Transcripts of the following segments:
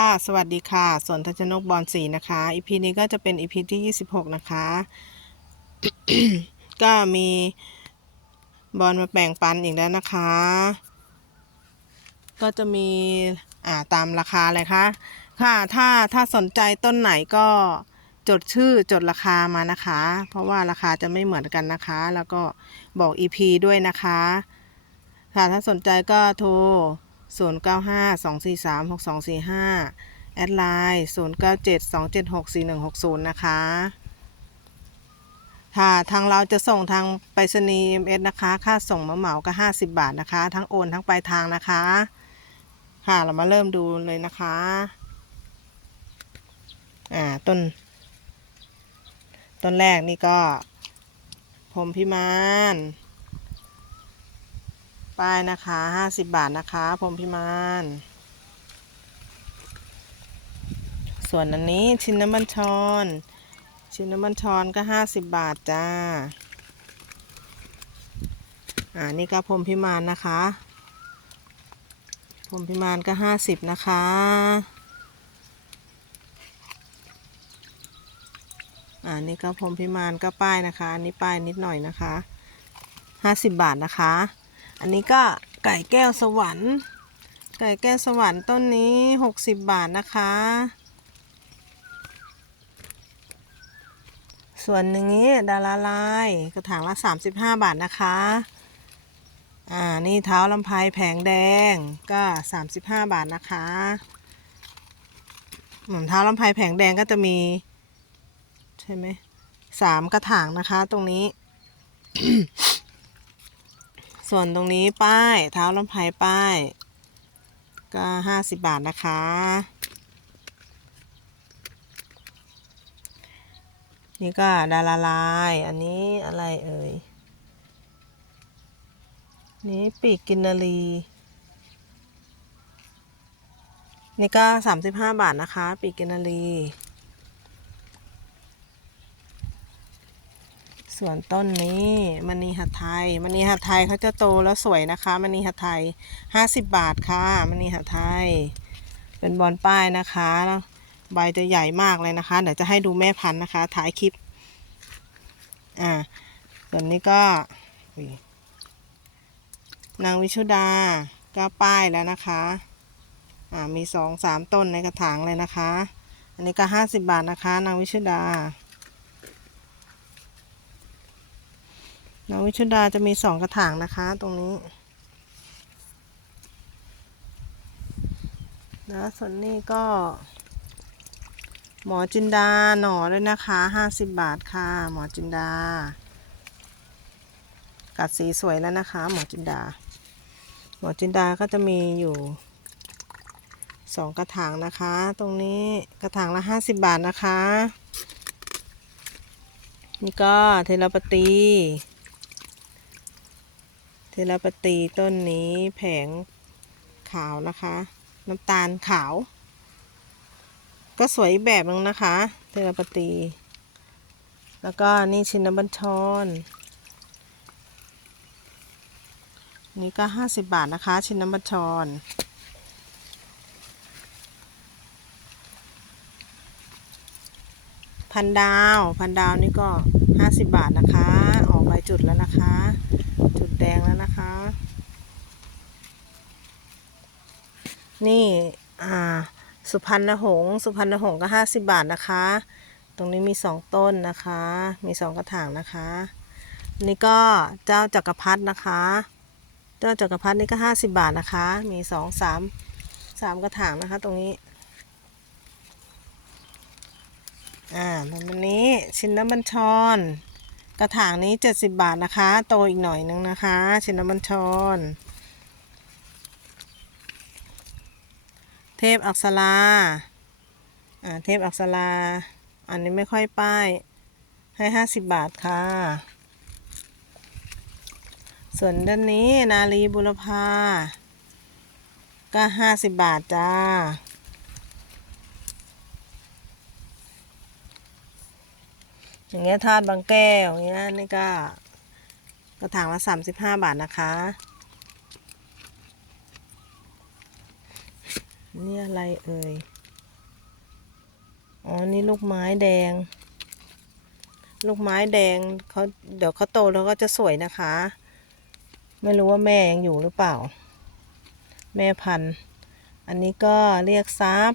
ค่ะสวัสดีค่ะสวนทัชนกบอลสีนะคะอีพีนี้ก็จะเป็นอีพีที่ 26 นะคะ ก็มีบอลมาแบ่งปันอีกแล้วนะคะ ก็จะมีอ่าตามราคาเลยค่ะค่ะถ้าถ้าสนใจต้นไหนก็จดชื่อจดราคามานะคะ เพราะว่าราคาจะไม่เหมือนกันนะคะ แล้วก็บอก EP ด้วยนะคะค่ะถ้าสนใจก็โทร 0 9 5 2 4 3 6 2 4 5 แอดไลน์0 9 7 2 7 6 4 1 6 0 นะคะ ค่ะ ทางเราจะส่งทางไปรษณีย์ MS นะคะ ค่าส่งมาเหมาก็ 50 บาทนะคะ ทั้งโอนทั้งปลายทางนะคะ ค่ะ เรามาเริ่มดูเลยนะคะ อ่า ต้น ต้นแรกนี่ก็พรมพิมาน ป้ายนะคะห้าสิบบาทนะคะพรมพิมาน ส่วนอันนี้ชิ้นน้ำมันชอนชิ้นน้ำมันชอนก็ห้าสิบบาทจ้า อ่านี่ก็พรมพิมานนะคะพรมพิมานก็ห้าสิบนะคะอ่านี่ก็พรมพิมานก็ป้ายนะคะอันนี้ป้ายนิดหน่อยนะคะห้าสิบบาทนะคะ อันนี้ก็ไก่แก้วสวรรค์ ไก่แก้วสวรรค์ต้นนี้หกสิบบาทนะคะ ส่วนหนึ่งนี้ดาราลายกระถางละสามสิบห้าบาทนะคะ อ่า นี่เท้าลำไพแผงแดงก็สามสิบห้าบาทนะคะเหมือนเท้าลำไพแผงแดงก็จะมี ใช่ไหมสามกระถางนะคะตรงนี้ ส่วนตรงนี้ป้ายเท้าลำไพป้าย ก็ห้าสิบบาทนะคะ นี่ก็ดาราลาย อันนี้อะไรเอ่ย นี่ปีกกินนารีนี่ก็สามสิบห้าบาทนะคะ ปีกกินนารี ส่วนต้นนี้มณีหัไทยมณีหัไทยเขาจะโตแล้วสวยนะคะมณีหัไทยห้าสิบบาทค่ะมณีหัไทย เป็นบอลป้ายนะคะ ใบจะใหญ่มากเลยนะคะ เดี๋ยวจะให้ดูแม่พันธุ์นะคะ ถ่ายคลิป อ่า ส่วนนี้ก็นางวิชุดาก็ป้ายแล้วนะคะ อ่า มีสองสามต้นในกระถางเลยนะคะ อันนี้ก็ห้าสิบบาทนะคะ นางวิชุดา น้องวิชุดาจะมีสองกระถางนะคะ ตรงนี้แล้วส่วนนี้ก็ หมอจินดาหน่อด้วยนะคะห้าสิบบาทค่ะ หมอจินดา กัดสีสวยแล้วนะคะ หมอจินดา หมอจินดาก็จะมีอยู่สองกระถางนะคะ ตรงนี้กระถางละห้าสิบบาทนะคะ นี่ก็เทเลปตี เทเลปตีต้นนี้แผงขาวนะคะ น้ำตาลขาว ก็สวยแบบนึงนะคะ เทเลปตี แล้วก็นี่ชินบัญชรนี่ก็ห้าสิบบาทนะคะ ชินบัญชรพันดาว พันดาวนี่ก็ห้าสิบบาทนะคะ ออกใบจุดแล้วนะคะ จุดแดงแล้วนะคะ นี่อ่าสุพรรณหงส์สุพรรณหงส์ก็ห้าสิบบาทนะคะ ตรงนี้มีสองต้นนะคะ มีสองกระถางนะคะ นี่ก็เจ้าจักรพรรดินะคะ เจ้าจักรพรรดินี่ก็ห้าสิบบาทนะคะ มีสองสามสามกระถางนะคะ ตรงนี้อ่าตรงนี้ ชินน้ำบัญชร กระถางนี้เจ็ดสิบบาทนะคะ โตอีกหน่อยนึงนะคะชินบัญชร เทพอักษราอ่าเทพอักษรา อันนี้ไม่ค่อยป้าย ให้ห้าสิบบาทค่ะ ส่วนด้านนี้นาลีบุรพาก็ห้าสิบบาทจ้า อย่างเงี้ยทาดบางแก้วอย่างเงี้ยนี่ก็กระถางละสามสิบห้าบาทนะคะ นี่อะไรเอ่ย อ๋อ นี่ลูกไม้แดง ลูกไม้แดงเขาเดี๋ยวเขาโตแล้วก็จะสวยนะคะ ไม่รู้ว่าแม่ยังอยู่หรือเปล่า แม่พันธุ์ อันนี้ก็เรียกซับ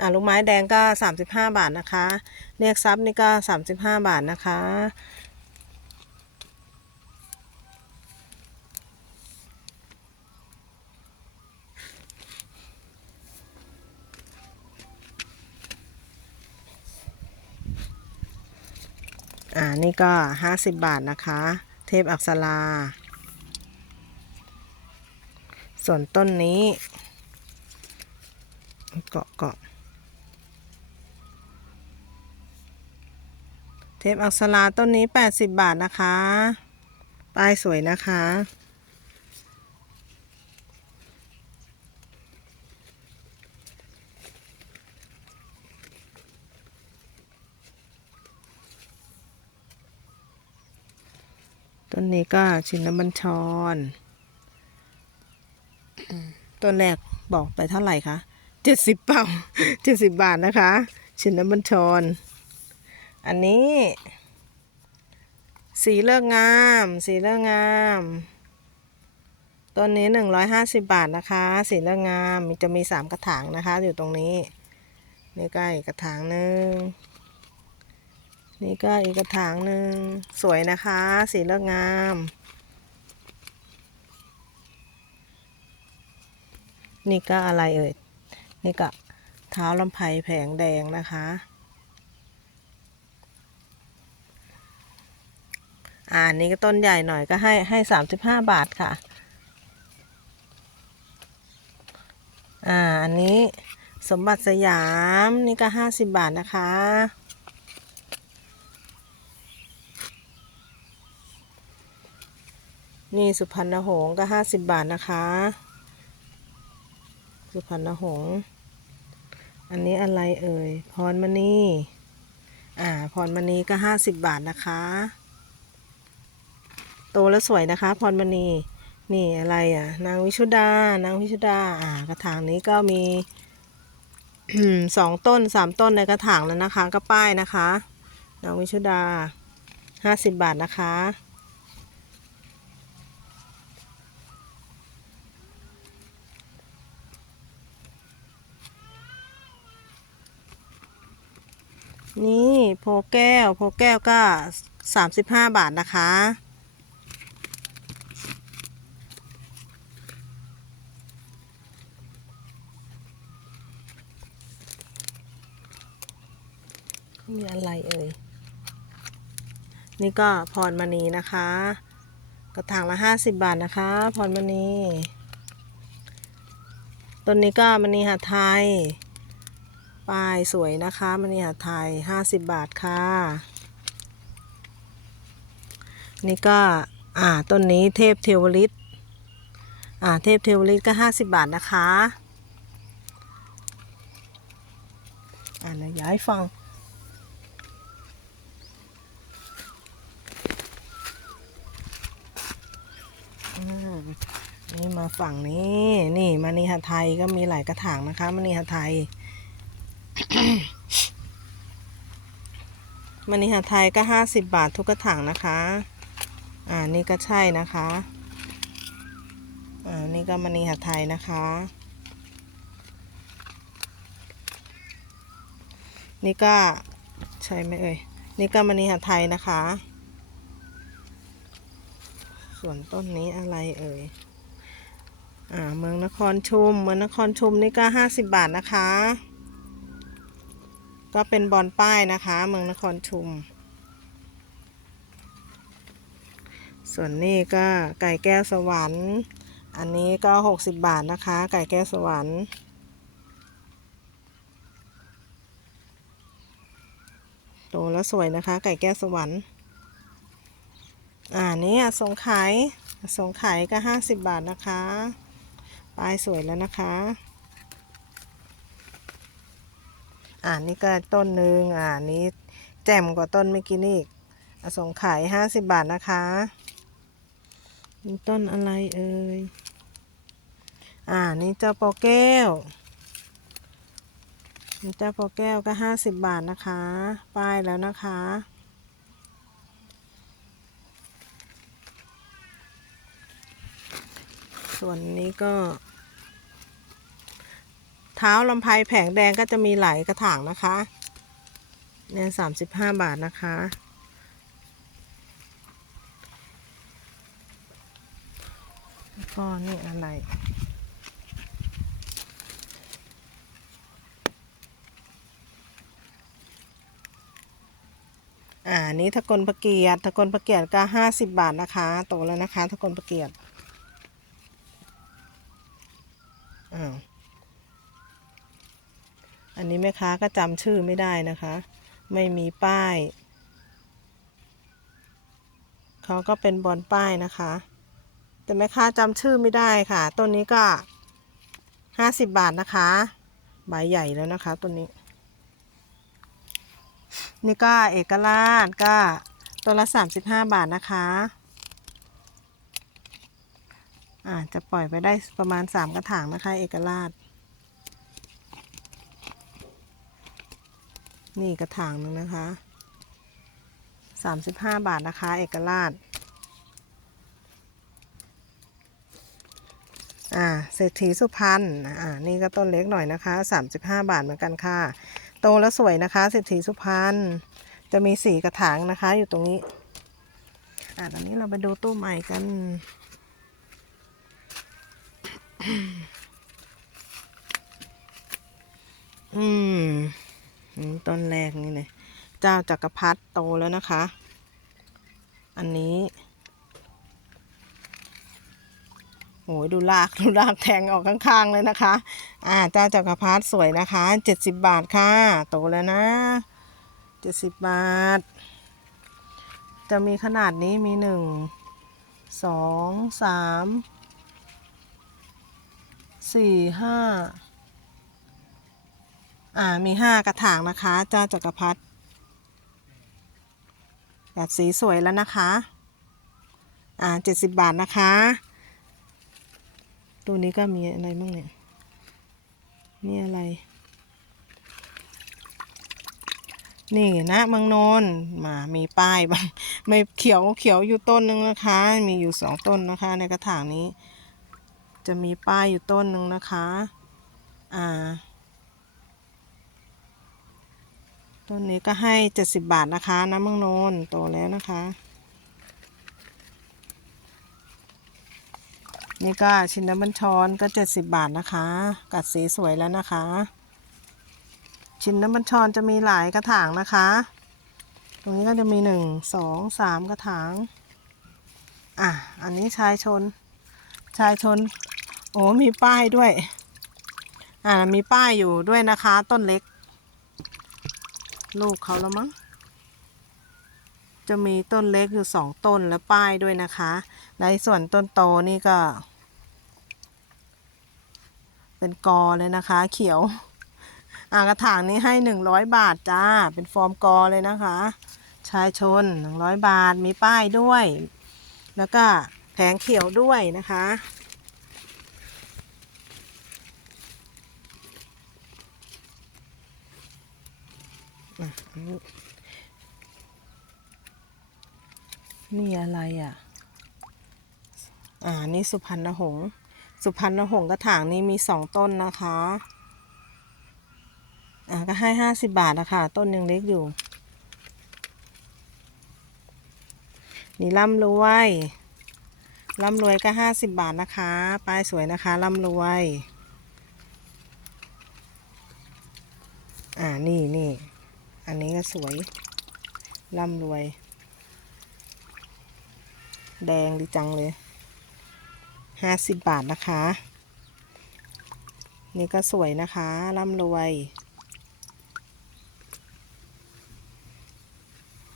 อ่าลูกไม้แดงก็สามสิบห้าบาทนะคะเรียกซับนี่ก็สามสิบห้าบาทนะคะ อ่า นี่ก็ห้าสิบบาทนะคะ เทพอักษรา ส่วนต้นนี้เกาะเกาะ เทพอักษราต้นนี้แปดสิบบาทนะคะ ป้ายสวยนะคะ ต้นนี้ก็ชินนบัญชร ต้นแรกบอกไปเท่าไหร่คะเจ็ดสิบเป่าเจ็ดสิบบาทนะคะ ชินบัญชร อันนี้ สีเลือกงาม สีเลือกงามต้นนี้หนึ่งร้อยห้าสิบบาทนะคะ สีเลือกงามมีจะมีสามกระถางนะคะ อยู่ตรงนี้ นี่ก็อีกกระถางหนึ่งนี่ก็อีกกระถางหนึ่งสวยนะคะ สีเลือกงาม นี่ก็อะไรเอ่ย นี่ก็เท้าลำไพแผงแดงนะคะ อ่านี่ก็ต้นใหญ่หน่อยก็ให้ให้สามสิบห้าบาทค่ะ อ่า อันนี้สมบัติสยามนี่ก็ห้าสิบบาทนะคะ นี่สุพรรณหงส์ก็ห้าสิบบาทนะคะ สุพรรณหงส์อันนี้อะไรเอ่ย พรมณี อ่า พรมณีก็ห้าสิบบาทนะคะ โตแล้วสวยนะคะพรมณีนี่อะไรอะ นางวิชุดานางวิชุดาอ่ากระถางนี้ก็มีสองต้นสามต้นในกระถางแล้วนะคะ ก็ป้ายนะคะ นางวิชุดาห้าสิบบาทนะคะ นี่โพแก้ว โพแก้วก็สามสิบห้าบาทนะคะ มีอะไรเอ่ย นี่ก็พรมณีนะคะ กระถางละห้าสิบบาทนะคะ พรมณีต้นนี้ก็มณีหาไทยป้ายสวยนะคะมณีหาไทยห้าสิบบาทค่ะ นี่ก็อ่าต้นนี้เทพเทวฤทธิ์อ่าเทพเทวฤทธิ์ก็ห้าสิบบาทนะคะอ่านะย้ายฟัง อืม นี่มาฝั่งนี้นี่มณีหาไทยก็มีหลายกระถางนะคะมณีหาไทยมณีหาไทยก็ห้าสิบบาททุกกระถางนะคะ อ่านี่ก็ใช่นะคะ อ่านี่ก็มณีหาไทยนะคะ นี่ก็ใช่ไหมเอ่ยนี่ก็มณีหาไทยนะคะ ส่วนต้นนี้อะไรเอ่ย อ่าเมืองนครชุมเมืองนครชุมนี่ก็ห้าสิบบาทนะคะ ก็เป็นบอลป้ายนะคะ เมืองนครชุม ส่วนนี้ก็ไก่แก้วสวรรค์ อันนี้ก็หกสิบบาทนะคะ ไก่แก้วสวรรค์โตแล้วสวยนะคะ ไก่แก้วสวรรค์อ่านี่อสงไขยอสงไขยก็ห้าสิบบาทนะคะ ป้ายสวยแล้วนะคะอ่านี่ก็ต้นหนึ่งอ่านี้แจ่มกว่าต้นเมื่อกี้นี่อีกอสงไขยห้าสิบบาทนะคะนี่ต้นอะไรเอ่ยอ่านี่เจ้าปอแก้วเจ้าพอแก้วก็ห้าสิบบาทนะคะ ป้ายแล้วนะคะส่วนนี้ก็ เท้าลำไพแผงแดงก็จะมีหลายกระถางนะคะเนี่ยสามสิบห้าบาทนะคะแล้วก็นี่อะไรอ่านี่ทะกลประเกียรติทะกลประเกียรติก็ห้าสิบบาทนะคะ โตแล้วนะคะทะกลประเกียรติอ้าว อั นี้แม่ค้าก็จำชื่อไม่ได้นะคะ ไม่มีป้าย เขาก็เป็นบอลป้ายนะคะ แต่แม่ค้าจำชื่อไม่ได้ค่ะ ต้นนี้ก็ห้าสิบบาทนะคะใบใหญ่แล้วนะคะต้นนี้ นี่ก็เอกราชก็ตัวละสามสิบห้าบาทนะคะอ่าจะปล่อยไปได้ประมาณสามกระถางนะคะ เอกราช นี่กระถางหนึงนะคะสามสิบห้าบาทนะคะ เอกราชอ่าเศรษฐีสุพรรณอ่านี่ก็ต้นเล็กหน่อยนะคะสามสิบห้าบาทเหมือนกันค่ะ โตแล้วสวยนะคะเศรษฐีสุพรรณจะมีสีกระถางนะคะ อยู่ตรงนี้อ่าตอนนี้เราไปดูตู้ใหม่กันอืม ต้นแรกนี่เลยเจ้าจักรพรรดิโตแล้วนะคะ อันนี้โหยดูลากดูลากแทงออกข้างๆเลยนะคะ อ่าเจ้าจักรพรรดิสวยนะคะเจ็ดสิบบาทค่ะ โตแล้วนะเจ็ดสิบบาท จะมีขนาดนี้มีหนึ่งสองสามสี่ห้า อ่ามีห้ากระถางนะคะเจ้าจักรพรรดิแบบสีสวยแล้วนะคะ อ่าเจ็ดสิบบาทนะคะ ตัวนี้ก็มีอะไรบ้างเนี่ย นี่อะไร นี่นะมังนนมา มีป้ายบางไม่เขียวเขียวอยู่ต้นหนึ่งนะคะ มีอยู่สองต้นนะคะ ในกระถางนี้ จะมีป้ายอยู่ต้นหนึ่งนะคะ อ่า ต้นนี้ก็ให้เจ็ดสิบบาทนะคะน้ำมังนนโตแล้วนะคะ นี่ก็ชินน้ำบัญชรก็เจ็ดสิบบาทนะคะ กัดสีสวยแล้วนะคะ ชินน้ำบัญชรจะมีหลายกระถางนะคะ ตรงนี้ก็จะมีหนึ่งสองสามกระถาง อะ อันนี้ชายชน ชายชน โอ้มีป้ายด้วย อ่ามีป้ายอยู่ด้วยนะคะ ต้นเล็ก ลูกเขาแล้วมั้ง จะมีต้นเล็กอยู่สองต้นและป้ายด้วยนะคะ ในส่วนต้นโตนี่ก็ เป็นกอเลยนะคะ เขียวอ่ากระถางนี้ให้หนึ่งร้อยบาทจ้า เป็นฟอร์มกอเลยนะคะ ชายชนหนึ่งร้อยบาทมีป้ายด้วย แล้วก็แผงเขียวด้วยนะคะ อะอั นี่อะไรอะ อ่า นี่สุพรรณหงส์สุพรรณหงส์กระถางนี้มีสองต้นนะคะ อ่า ก็ให้ห้าสิบบาทนะคะ ต้นยังเล็กอยู่ นี่ร่ำรวย ร่ำรวยก็ห้าสิบบาทนะคะป้ายสวยนะคะ ร่ำรวย อ่า นี่นี่ อันนี้ก็สวยร่ำรวย แดงดีจังเลยห้าสิบบาทนะคะ นี่ก็สวยนะคะร่ำรวย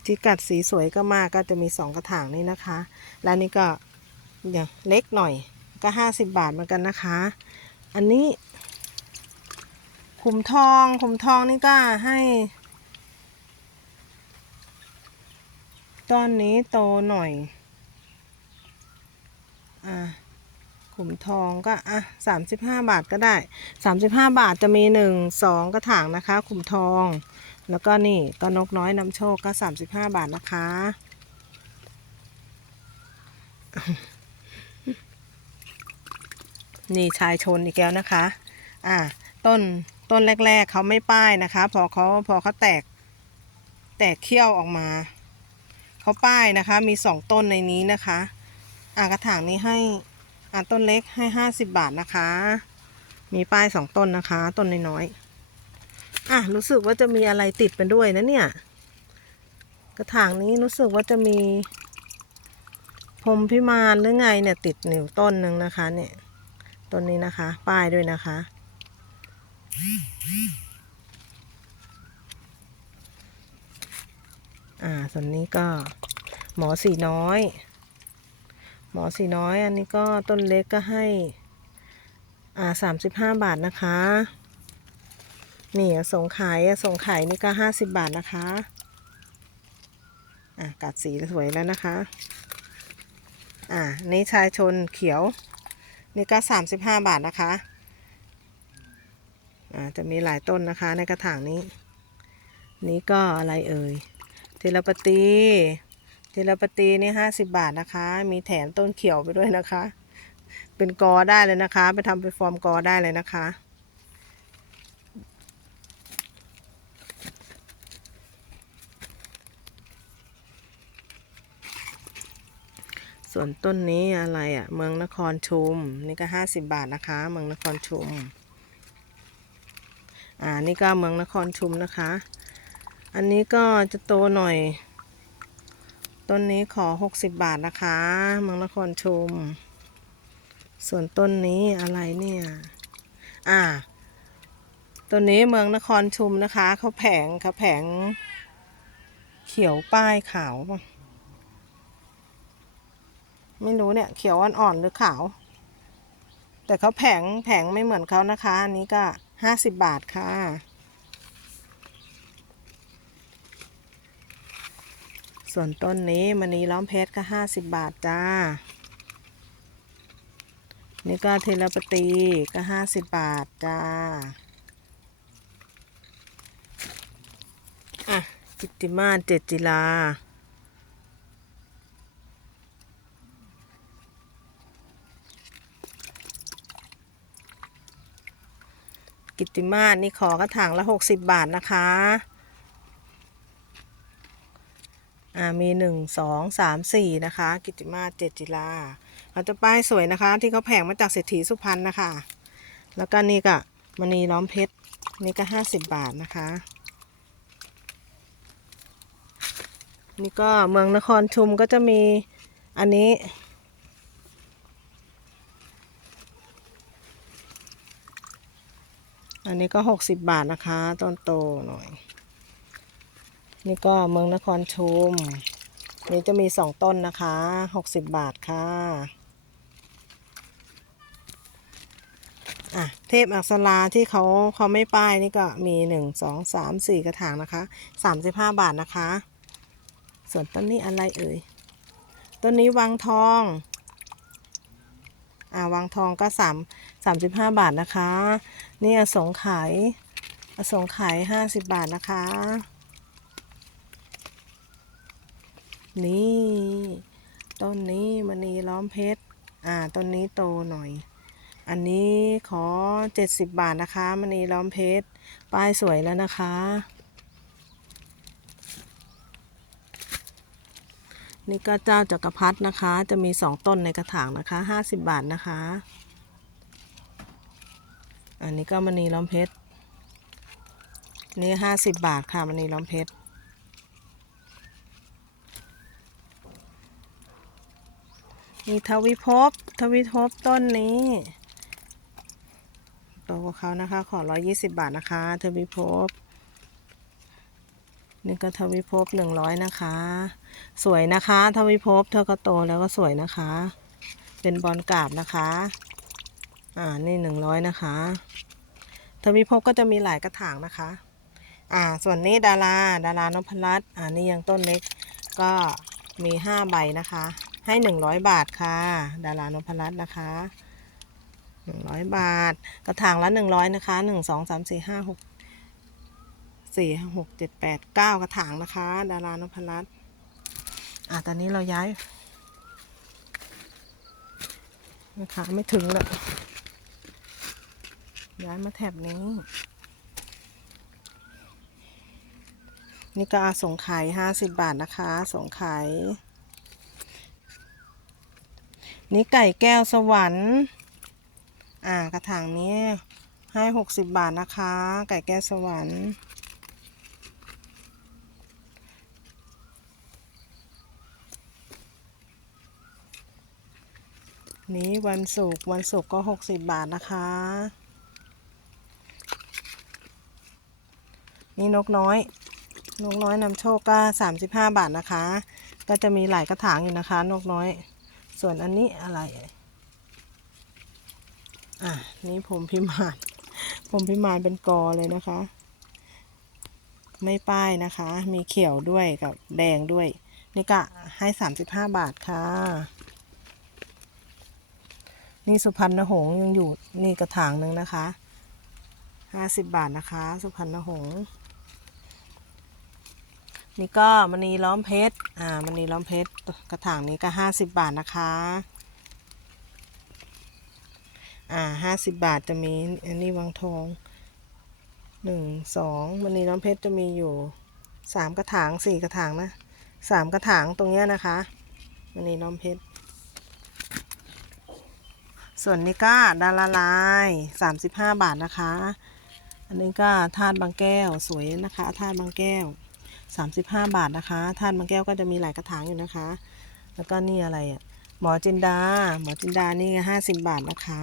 ที่กัดสีสวยก็มากก็จะมีสองกระถางนี่นะคะ แล้วนี่ก็อย่างเล็กหน่อยก็ห้าสิบบาทเหมือนกันนะคะ อันนี้ขุมทองขุมทองนี่ก็ให้ ต้นนี้โตหน่อย อ่าขุมทองก็อะสามสิบห้าบาทก็ได้สามสิบห้าบาทจะมีหนึ่งสองกระถางนะคะ ขุมทอง แล้วก็นี่ก็นกน้อยนำโชคก็สามสิบห้าบาทนะคะ นี่ชายชนอีกแล้วนะคะ อ่าต้นต้นแรก ๆเขาไม่ป้ายนะคะ พอเขาพอเขาแตกแตกเขี้ยวออกมา ขาป้ายนะคะ มีสองต้นในนี้นะคะอ่ากระถางนี้ให้อ่าต้นเล็กให้ห้าสิบบาทนะคะ มีป้ายสองต้นนะคะ ต้นน้อยๆอะรู้สึกว่าจะมีอะไรติดไปด้วยนะเนี่ย กระถางนี้รู้สึกว่าจะมีพรมพิมานหรือไงเนี่ยติดหนึ่งต้นหนึ่งนะคะ เนี่ยต้นนี้นะคะ ป้ายด้วยนะคะ อ่าส่วนนี้ก็หมอสีน้อย หมอสีน้อยอันนี้ก็ต้นเล็กก็ให้อ่าสามสิบห้าบาทนะคะนี่อะส่งขายส่งขายนี่ก็ห้าสิบบาทนะคะอะกัดสีสวยแล้วนะคะ อ่านี่ชายชนเขียว นี่ก็สามสิบห้าบาทนะคะอ่าจะมีหลายต้นนะคะในกระถางนี้ นี้ก็อะไรเอ่ย เทลปตีเทลปตีนี่ห้าสิบบาทนะคะ มีแถมต้นเขียวไปด้วยนะคะ เป็นกอได้เลยนะคะ ไปทำเป็นฟอร์มกอได้เลยนะคะส่วนต้นนี้อะไรอะ่ะ เมืองนครชุม นี่ก็ห้าสิบบาทนะคะ เมืองนครชุม อ่า นี่ก็เมืองนครชุมนะคะ อันนี้ก็จะโตหน่อย ต้นนี้ขอหกสิบบาทนะคะเมืองนครชุมส่วนต้นนี้อะไรเนี่ย อ่า ต้นนี้เมืองนครชุมนะคะเขาแผงเขาแผง เขียวป้ายขาว ไม่รู้เนี่ย เขียวอ่อนๆหรือขาว แต่เขาแผงแผงไม่เหมือนเขานะคะ อันนี้ก็ห้าสิบบาทค่ะ ส่วนต้นนี้มณีล้อมเพชรก็ห้าสิบบาทจ้า นี่ก็เทเลปตีก็ห้าสิบบาทจ้า อะ จิตติมาเจ็ดจิลากิตติมาศนี่ขอกระถางละหกสิบบาทนะคะ อ่า มีหนึ่งสองสามสี่นะคะ กิติมาเจ็ดจิลาเขาจะป้ายสวยนะคะ ที่เขาแผงมาจากเศรษฐีสุพรรณนะคะ แล้วก็นี่ก็มณีล้อมเพชรนี่ก็ห้าสิบบาทนะคะ นี่ก็เมืองนครชุมก็จะมีอันนี้ อันนี้ก็หกสิบบาทนะคะ ต้นโตหน่อย นี่ก็เมืองนครชุม นี่จะมีสองต้นนะคะหกสิบบาทค่ะ อะ เทพอักษราที่เขาเขาไม่ป้ายนี่ก็มีหนึ่งสองสามสี่กระถางนะคะสามสิบห้าบาทนะคะ ส่วนต้นนี้อะไรเอ่ย ต้นนี้วังทอง อ่าวังทองก็สามสามสิบห้าบาทนะคะ นี่อสงไขยอสงไขยห้าสิบบาทนะคะ นี่ต้นนี้มณีล้อมเพชร อ่าต้นนี้โตหน่อย อันนี้ขอเจ็ดสิบบาทนะคะมณีล้อมเพชร ป้ายสวยแล้วนะคะ นี่ก็เจ้าจักรพรรดินะคะ จะมีสองต้นในกระถางนะคะห้าสิบบาทนะคะ อันนี้ก็มณีล้อมเพชร นี่ห้าสิบบาทค่ะมณีล้อมเพชร มีทวิภพทวิภพต้นนี้โตกว่าเขานะคะ ขอร้อยี่สิบบาทนะคะ ทวิภพนี่ก็ทวิภพหนึ่งร้อยนะคะ สวยนะคะ ทวิภพเธอก็โตแล้วก็สวยนะคะ เป็นบอลกาบนะคะ อ่า นี่หนึ่งร้อยนะคะ ทวิภพก็จะมีหลายกระถางนะคะ อ่า ส่วนนี้ดารา ดารานพรัตน์อ่า นี่ยังต้นเล็ก ก็มีห้าใบนะคะ ให้หนึ่งร้อยบาทค่ะ ดารานพรัตน์นะคะหนึ่งร้อยบาท กระถางละหนึ่งร้อยนะคะหนึ่งสองสามสี่ห้าหกสี่หกเจ็ดแปดเก้ากระถางนะคะ ดารานพรัตน์อะตอนนี้เราย้ายนะคะไม่ถึงแล้วย้ายมาแถบนี้ นี่ก็อาสงไข่ห้าสิบบาทนะคะ ส่งไข่ นี่ไก่แก้วสวรรค์ อ่ากระถางนี้ให้หกสิบบาทนะคะ ไก่แก้วสวรรค์ นี้วันศุกร์วันศุกร์ก็หกสิบบาทนะคะ นี่นกน้อย นกน้อยนำโชคก็สามสิบห้าบาทนะคะ ก็จะมีหลายกระถางอยู่นะคะ นกน้อย ส่วนอันนี้อะไร อะ นี่ผมพิมานผมพิมานเป็นกอเลยนะคะ ไม่ป้ายนะคะ มีเขียวด้วยกับแดงด้วย นี่ก็ให้สามสิบห้าบาทค่ะ นี่สุพรรณหงส์ยังอยู่นี่กระถางหนึ่งนะคะห้าสิบบาทนะคะ สุพรรณหงส์ นี่ก็มณีล้อมเพชร อ่ามณีล้อมเพชร กระถางนี้ก็ห้าสิบบาทนะคะ อ่าห้าสิบบาทจะมีอันนี้วังทองหนึ่งสองมณีล้อมเพชรจะมีอยู่สามกระถางสี่กระถางนะสามกระถางตรงเนี้ยนะคะมณีล้อมเพชร ส่วนนี้ก็ดาราลาย35บาทนะคะ อันนี้ก็ธาตุบางแก้วสวยนะคะธาตุบางแก้ว 35 บาทนะคะธาตุบางแก้วก็จะมีหลายกระถางอยู่นะคะ แล้วก็นี่อะไรอะหมอจินดา หมอจินดานี่50บาทนะคะ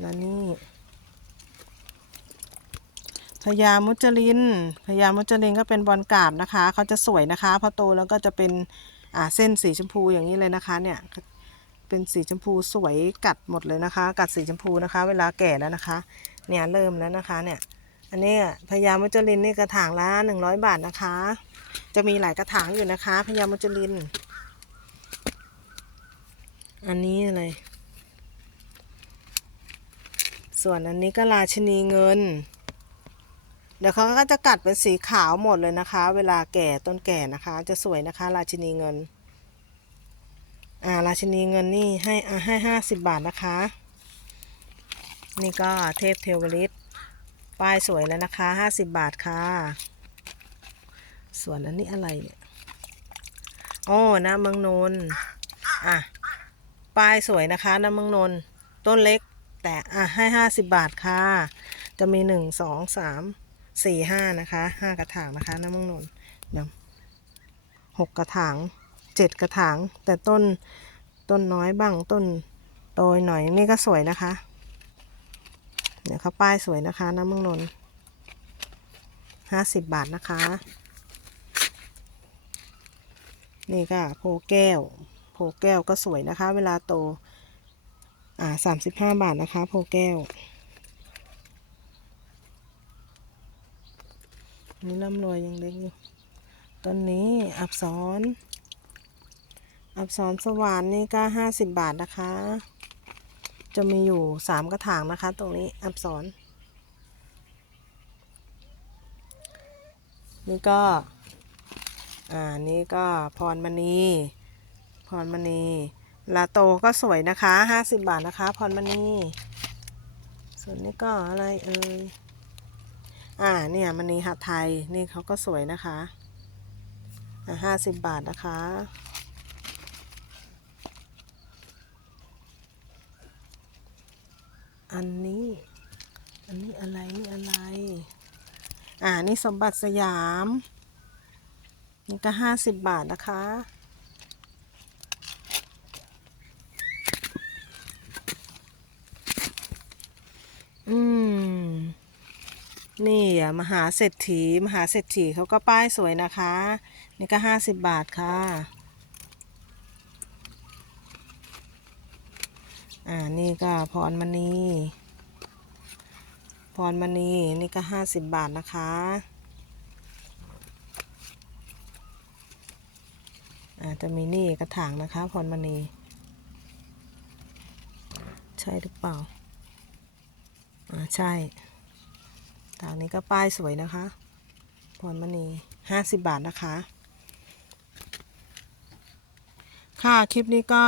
แล้วนี่พญามุจลินพญามุจลินก็เป็นบอลกาบนะคะ เขาจะสวยนะคะ พอโตแล้วก็จะเป็นอ่าเส้นสีชมพูอย่างนี้เลยนะคะ เนี่ย เป็นสีชมพูสวยกัดหมดเลยนะคะ กัดสีชมพูนะคะ เวลาแก่แล้วนะคะ เนี่ยเริ่มแล้วนะคะเนี่ย อันนี้พญามุจลินนี่กระถางละหนึ่งร้อยบาทนะคะ จะมีหลายกระถางอยู่นะคะพญามุจลิน อันนี้อะไร ส่วนอันนี้ก็ราชินีเงิน เดี๋ยวเขาก็จะกัดเป็นสีขาวหมดเลยนะคะ เวลาแก่ต้นแก่นะคะ จะสวยนะคะ ราชินีเงิน อ่าราชินีเงินนี่ให้อ่าให้ห้าสิบบาทนะคะ นี่ก็เทพเทวฤทธิ์ป้ายสวยแล้วนะคะห้าสิบบาทค่ะ ส่วนอันนี้อะไรเนี่ยโอ้นะเมืองนนอะป้ายสวยนะคะน้ำเมืองนนต้นเล็กแต่อะให้ห้าสิบบาทค่ะ จะมีหนึ่งสองสามสี่ห้านะคะห้ากระถางนะคะน้ำเมืองนนเดี๋ยวหกกระถาง เจ็ดกระถาง แต่ต้นต้นน้อยบ้างต้นโตหน่อยนี่ก็สวยนะคะเนี่ยวเขาป้ายสวยนะคะน้ำเมืองนนห้าสิบบาทนะคะ นี่ก็โพแก้ว โพแก้วก็สวยนะคะ เวลาโต อ่าสามสิบห้าบาทนะคะ โพแก้วนี่ร่ำรวยยังเล็กอยู่ ต้นนี้อับสร อับสรสว่านนี่ก็ห้าสิบบาทนะคะ จะมีอยู่สามกระถางนะคะ ตรงนี้อับสรนี่ก็อ่านี่ก็พรมณีพรมณีลาโตก็สวยนะคะห้าสิบบาทนะคะ พรมณีส่วนนี้ก็อะไรเอ่ยอ่าเนี่ยมณีหัดไทยนี่เขาก็สวยนะคะห้าสิบบาทนะคะ อันนี้ อันนี้อะไรนี่อะไร อ่า นี่สมบัติสยาม นี่ก็ห้าสิบบาทนะคะ อืม นี่อะมหาเศรษฐี มหาเศรษฐีเขาก็ป้ายสวยนะคะ นี่ก็ห้าสิบบาทค่ะ อ่า นี่ก็พรมณีพรมณีนี่ก็ห้าสิบบาทนะคะอาจะมีนี่กระถางนะคะ พรมณี ใช่หรือเปล่า อ่า ใช่ทางนี้ก็ป้ายสวยนะคะ พรมณีห้าสิบบาทนะคะ ค่ะ คลิปนี้ก็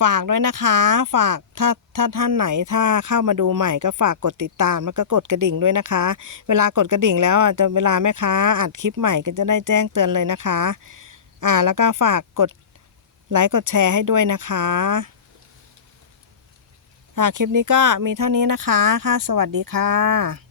ฝากด้วยนะคะ ฝากถ้าถ้าท่านไหนถ้าเข้ามาดูใหม่ก็ฝากกดติดตามแล้วก็กดกระดิ่งด้วยนะคะ เวลากดกระดิ่งแล้วอะจะเวลาแม่ค้าอัดคลิปใหม่ก็จะได้แจ้งเตือนเลยนะคะ อ่าแล้วก็ฝากกดไลค์กดแชร์ให้ด้วยนะคะค่ะคลิปนี้ก็มีเท่านี้นะคะ ค่ะ สวัสดีค่ะ